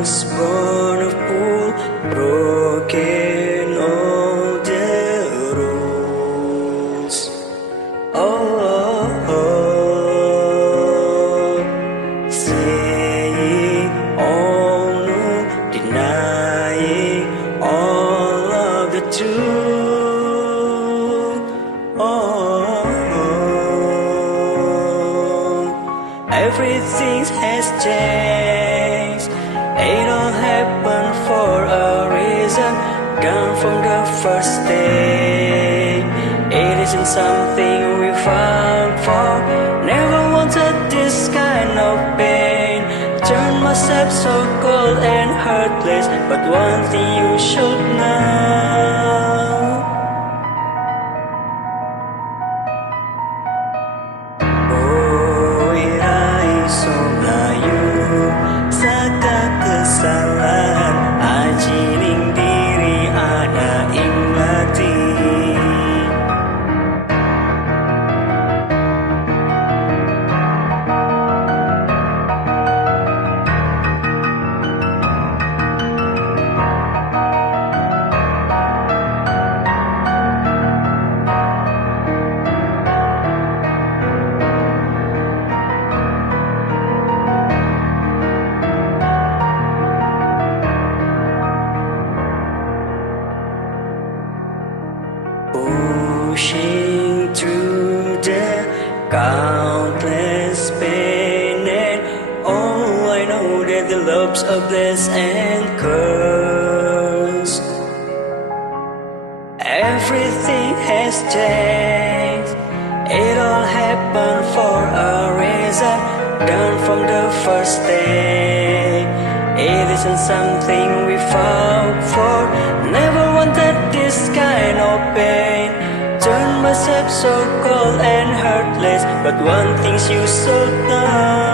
was born of pool, broken all the rules. Saying all no, denying all of the truth. Everything has changed. It all happened for a reason. Gone from the first day. It isn't something we found for. Never wanted this kind of pain. Turned myself so cold and heartless. But one thing you should know. Oh, irai so layu. Saka kesalahan. Ajining diri ada ing Lathi. Pushing through the countless pain, and oh, I know that the loves are blessed and cursed. Everything has changed. It all happened for a reason. Done from the first day. It isn't something we fought for. Never wanted this kind of pain. Turned myself so cold and heartless. But one thing you should know.